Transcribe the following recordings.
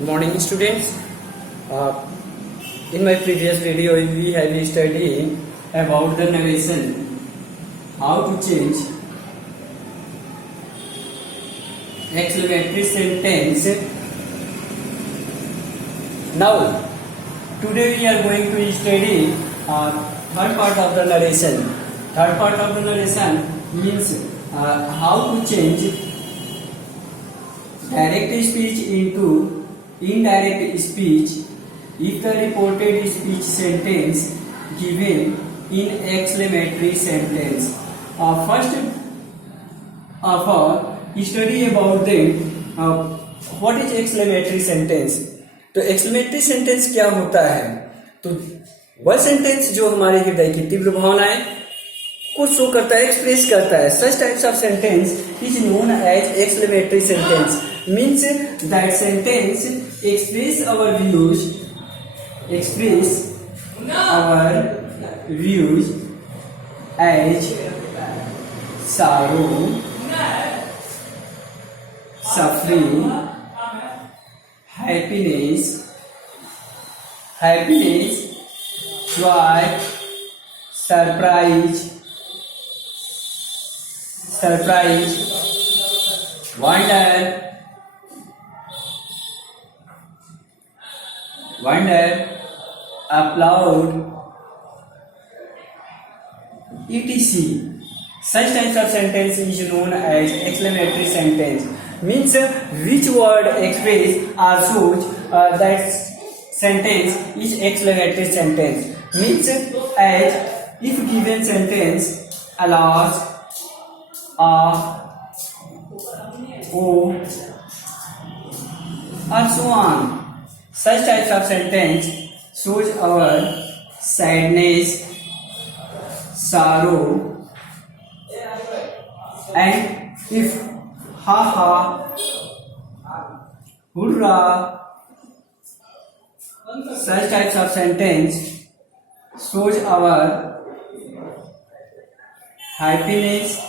Good morning, students. Uh, in my previous video, we have studied about the narration, how to change exclamatory sentence. Now, today we are going to study third part of the narration. Third part of the narration means how to change direct speech into indirect speech if the reported speech sentence given in exclamatory sentence. First of all, study about what is exclamatory sentence. तो exclamatory sentence क्या होता है? तो वह sentence जो हमारे हृदय की तीव्र भावनाएं को शो करता है, एक्सप्रेस करता है. Such types of sentence is known as exclamatory sentence. Means that sentence express our views as sorrow, suffering, happiness, joy, surprise, wonder, applaud, etc. Such types of sentence is known as exclamatory sentence. Means which word express or shows that sentence is exclamatory sentence. Means as if given sentence allows a, o, or so on. Such types of sentence shows our sadness, sorrow, and if ha ha, hurrah. Such types of sentence shows our happiness,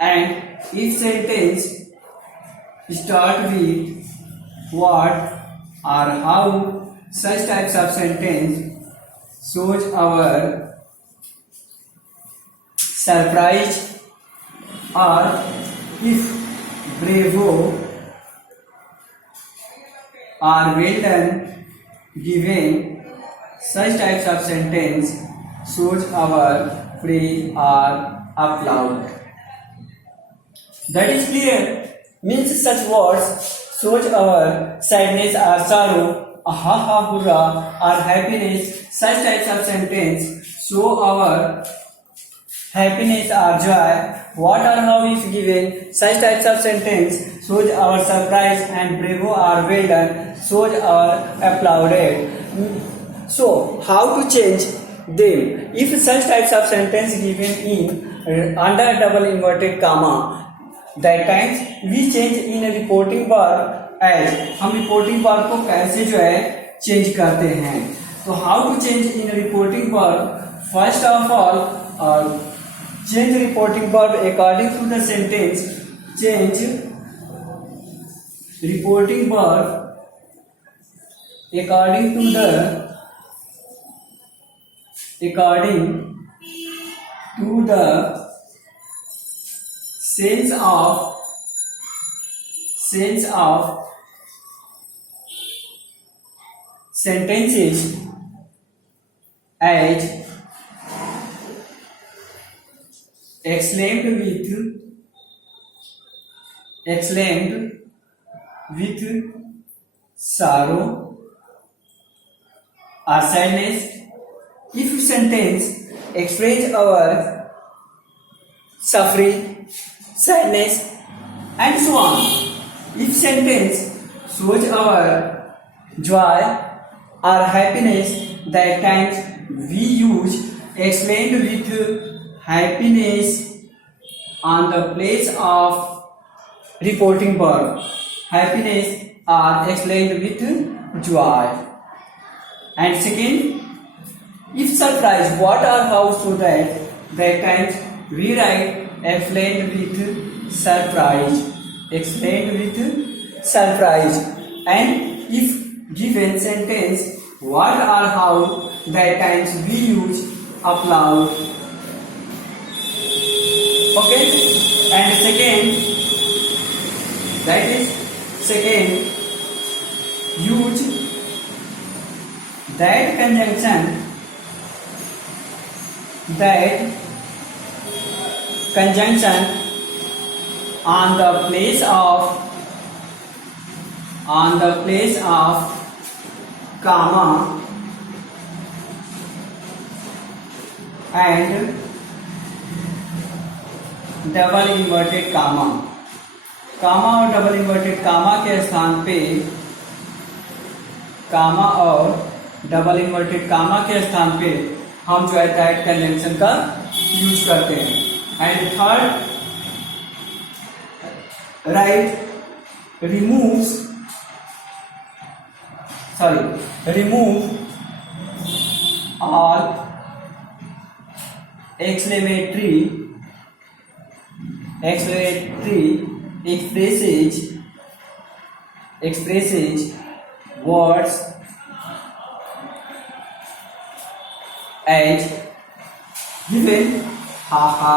and if sentence start with what or how, such types of sentence shows our surprise, or if bravo or well done given, such types of sentence shows our praise or applaud. That is clear. Means such words shows our sadness or sorrow, a ha ha hurrah, or happiness. Such types of sentence show our happiness or joy. What or how is given. Such types of sentence shows our surprise, and bravo or well done shows our applauded. So how to change them? If such types of sentence given in under double inverted comma, that times we change in a reporting verb as. हम reporting verb को कैसे जो है change करते हैं? तो how to change in reporting verb? First of all, change reporting verb according to the sentence. Change reporting verb according to the sense of sentences as exclaimed with sorrow or sadness. If sentence express our suffering, sadness, and so on. If sentence shows our joy or happiness, that times we use explained with happiness on the place of reporting verb. Happiness are explained with joy. And second, if surprise, what or how, so that times we write explained with surprise. Explained with surprise. And if given sentence, what or how that times we use applaud. Okay. And second, use that conjunction on the place of comma and double inverted comma और double inverted कामा के स्थान पे हम जो है that conjunction का use करते हैं. And third, right remove all exclamatory expresses words as given, haha,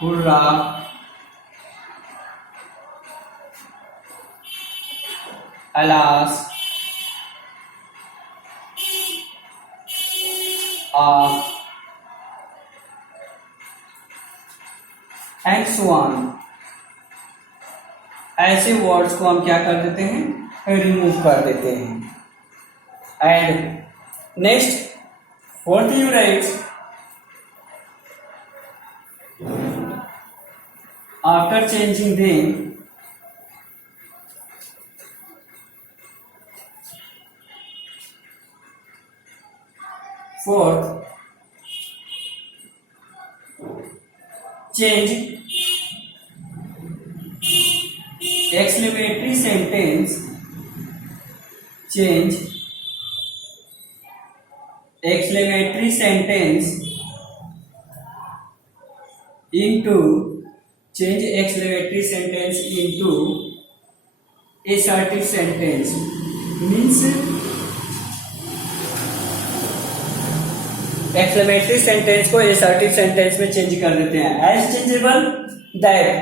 hurrah, alas, and so on. ऐसे वर्ड्स को हम क्या कर देते हैं, रिमूव कर देते हैं. And next, what you write after changing them. Fourth, change exclamatory sentence into assertive sentence. Means exclamatory sentence को assertive सेंटेंस में चेंज कर देते हैं. As changeable that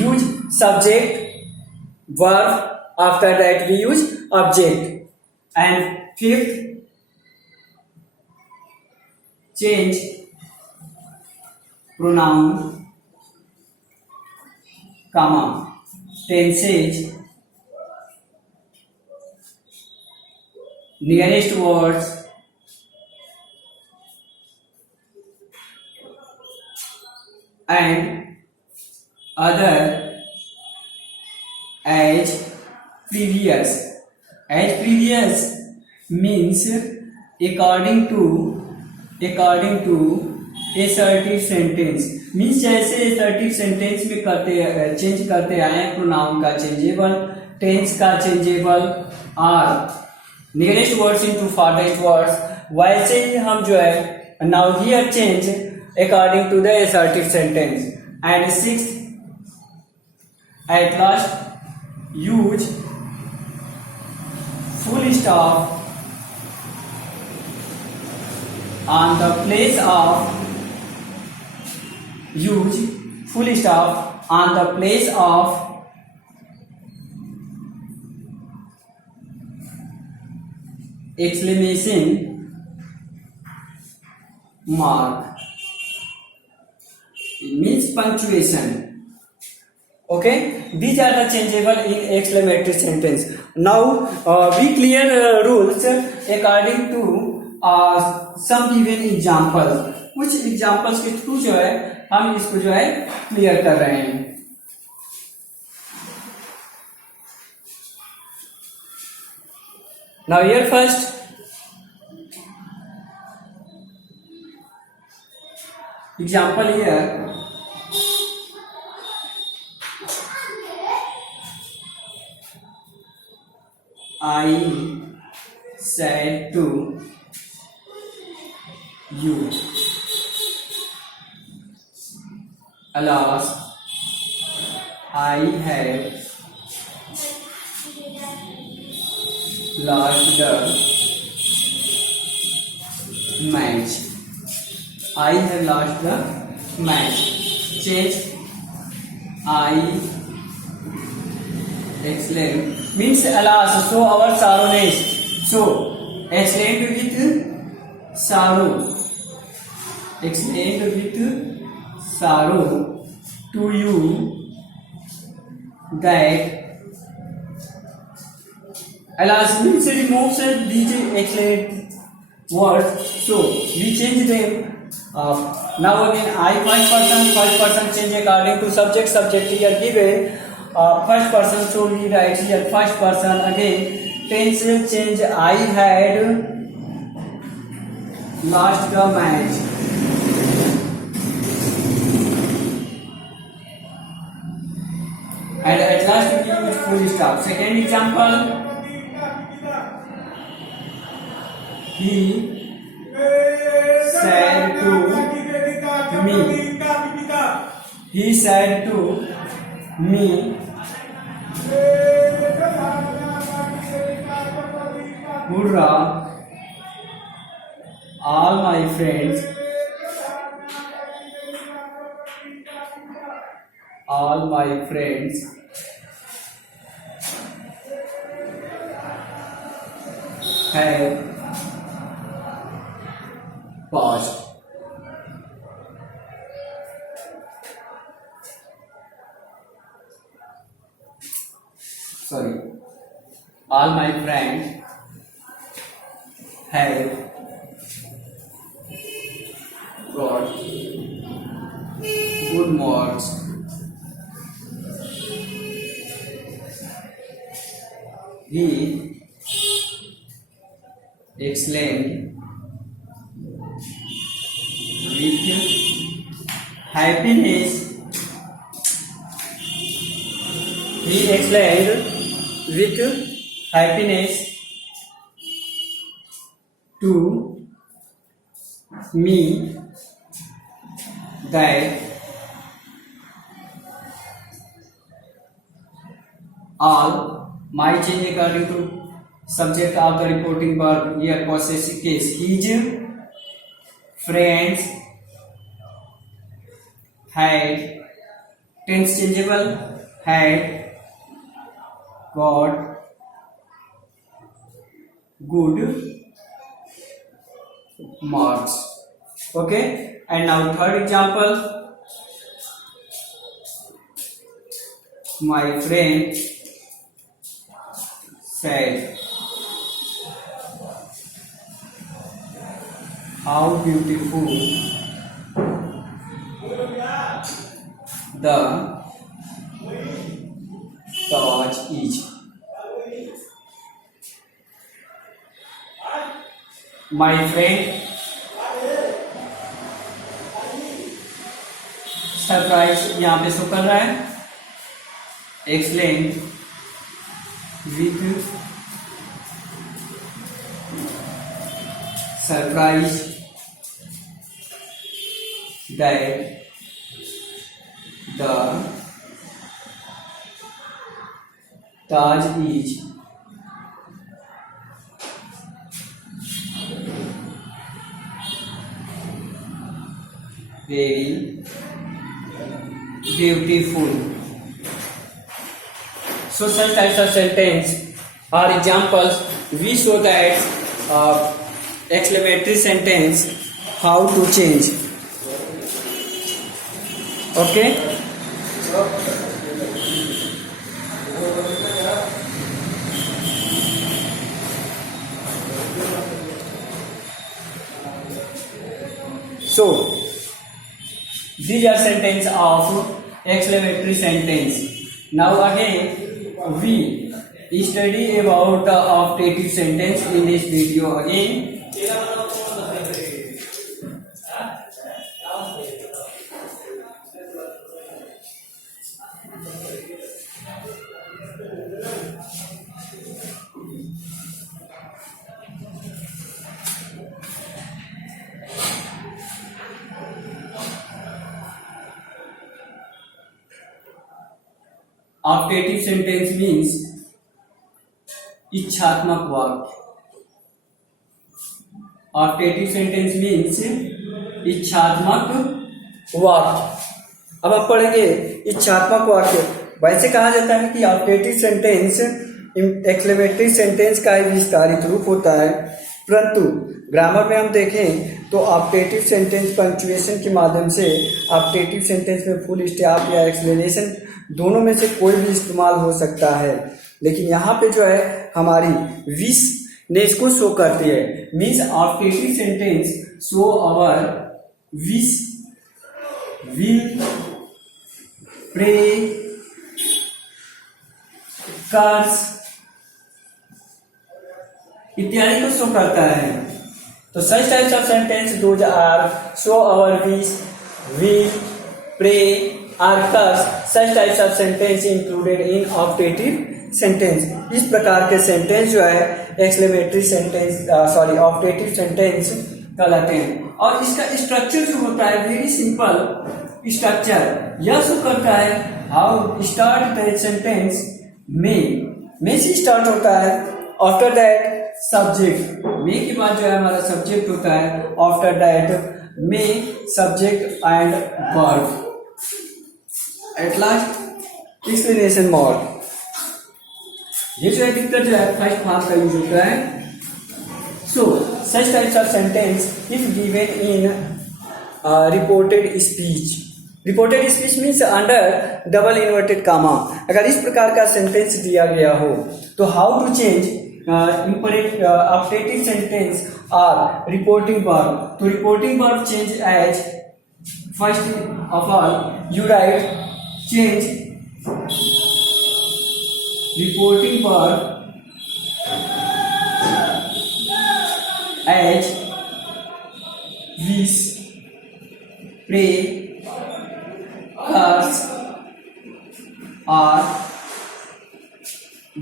use subject verb, after that we use object. And fifth, change pronoun comma tenses nearest words and other as previous. As previous means according to assertive sentence. means जैसे assertive sentence में change करते आए pronoun का changeable, tense का changeable और nearest words into farest words, वैसे ही हम जो है now here change according to the assertive sentence. And sixth, at last, use full stop on the place of exclamation mark. It means punctuation. Okay, these are the changeable in exclamatory sentence. Now we clear rules according to some given examples. कुछ examples के through जो है हम इसको जो है clear कर रहे हैं. Now here first, example here, I said to you, alas, I have lost the match. I have lost the match. Change I exclaim means alas, so our sorrowness. So exclaimed with sorrow. Exclaimed with sorrow to you that alas means removes these exclaimed words. So we change them. Now again I first person change according to subject. Subject here given first person, so we write here first person. Again tense change, I had lost the match. And at last we use full stop. Second example, he said to me. He said to me, hurrah, all my friends have passed. Sorry, all my friends have got good marks. He exclaimed with happiness. He exclaimed with happiness to me that all my change according to subject of the reporting verb here possessive case. His friends had tense changeable had got good marks. Okay, and now third example, my friend said, how beautiful the Taj is. My friend surprise यहाँ पे show कर रहा है. Explain with surprise that the Taj is very beautiful. So such types of sentence are examples. We show that exclamatory sentence how to change. Okay. So these are sentence of exclamatory sentence. Now again we study about optative sentence in this video again. Optative sentence means इच्छात्मक वाक्य। Optative sentence means इच्छात्मक वाक्य। अब आप पढ़ेंगे इच्छात्मक वाक्य। वैसे कहा जाता है कि ऑप्टेटिव सेंटेंस एक्सक्लेमेटरी सेंटेंस का एक विस्तारित रूप होता है, परंतु ग्रामर में हम देखें तो ऑप्टेटिव सेंटेंस पंक्चुएशन के माध्यम से ऑप्टेटिव सेंटेंस में फुल स्टॉप या एक्सप्लेनेशन दोनों में से कोई भी इस्तेमाल हो सकता है। लेकिन यहाँ पे जो है हमारी विश ने इसको शो करती है, means optative sentence show our wish, will, pray, curse इत्यादि को शो करता है। तो such types of sentence those are show our wish, will, pray or curse. Such types of sentence included in optative sentence. इस प्रकार के sentence जो है एक्सक्लेमेटरी सेंटेंस ऑप्टेटिव सेंटेंस कहलाते हैं। और इसका स्ट्रक्चर जो होता है वेरी सिंपल स्ट्रक्चर, यह शो करता है हाउ स्टार्ट द सेंटेंस में से स्टार्ट होता है। आफ्टर दैट सब्जेक्ट, में के बाद जो है हमारा सब्जेक्ट होता है। आफ्टर दैट में subject and verb. At last explanation mode. ये जो है दिक्कत जो है फर्स्ट पार्ट का यूज होता है। So such types of sentence if given in reported speech. Reported speech means under double inverted comma. अगर इस प्रकार का सेंटेंस दिया गया हो तो how to change optative sentence और रिपोर्टिंग वर्ब। तो reporting verb change as first of all you write change reporting verb as wish, pray, curse or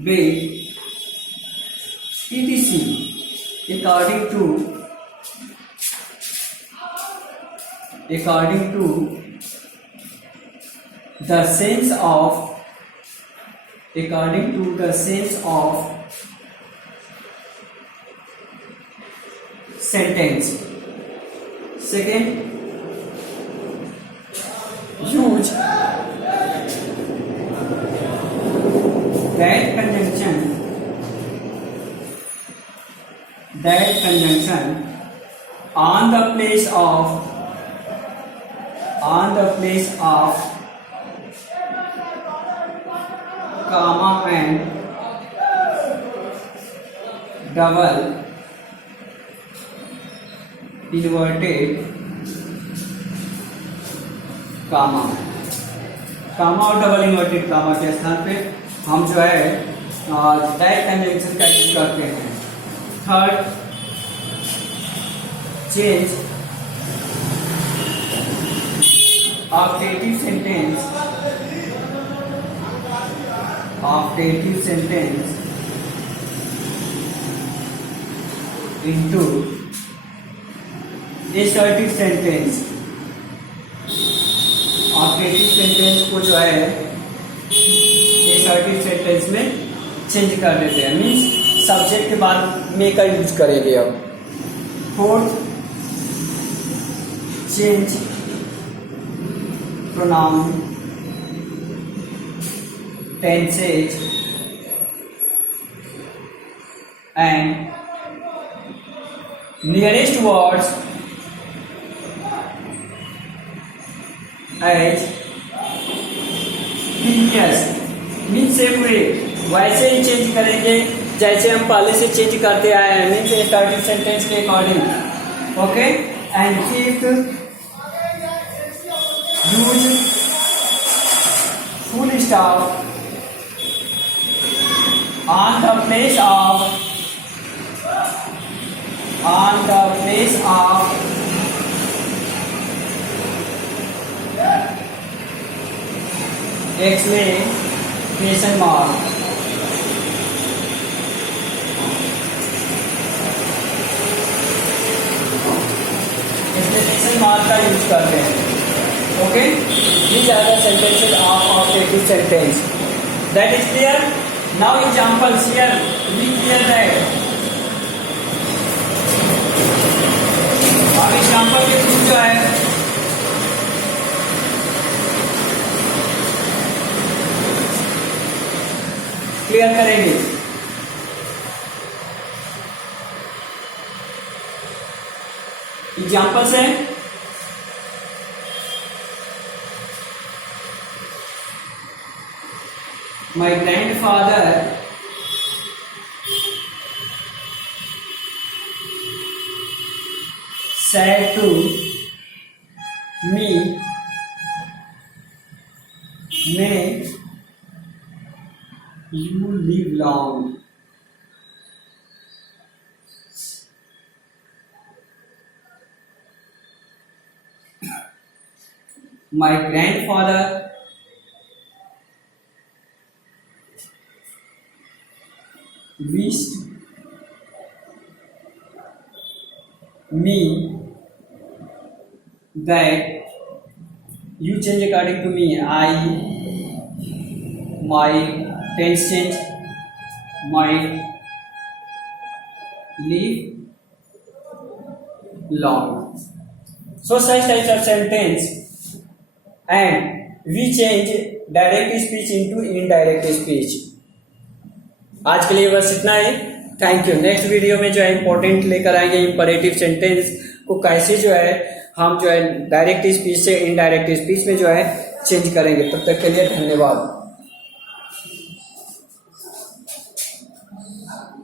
beg etc. according to the sense of sentence. Second, use that conjunction on the place of comma and double inverted कामा और double inverted कामा के स्थान पे हम जो है that conjunction का use करते हैं। Third, change optative sentence into assertive sentence. Optative sentence को जो है assertive सेंटेंस में चेंज कर देते हैं, मीन्स सब्जेक्ट के बाद में का यूज करेंगे। अब fourth, change pronoun, tenses and nearest words as previous means same way, वैसे ही चेंज करेंगे जैसे हम पहले से चेंज करते आए हैं, मीन्स स्टार्टिंग सेंटेंस के according. Okay, and fifth, use full stop on the place of exclamation mark। exclamation mark का यूज करते हैं। Okay, these are the sentences of objective sentence। That is clear? Now examples here, we clear that. अब example के through जो है clear करेंगे। Examples है my grandfather said to me, may you live long. My grandfather wished me that you change according to me. My tense change, might live long. So such types of sentence, and we change direct speech into indirect speech. आज के लिए बस इतना ही। Thank you. Next video में जो है important लेकर आएंगे इंपरेटिव सेंटेंस को कैसे जो है हम जो है डायरेक्ट स्पीच से इनडायरेक्ट स्पीच में जो है चेंज करेंगे। तब तक के लिए धन्यवाद।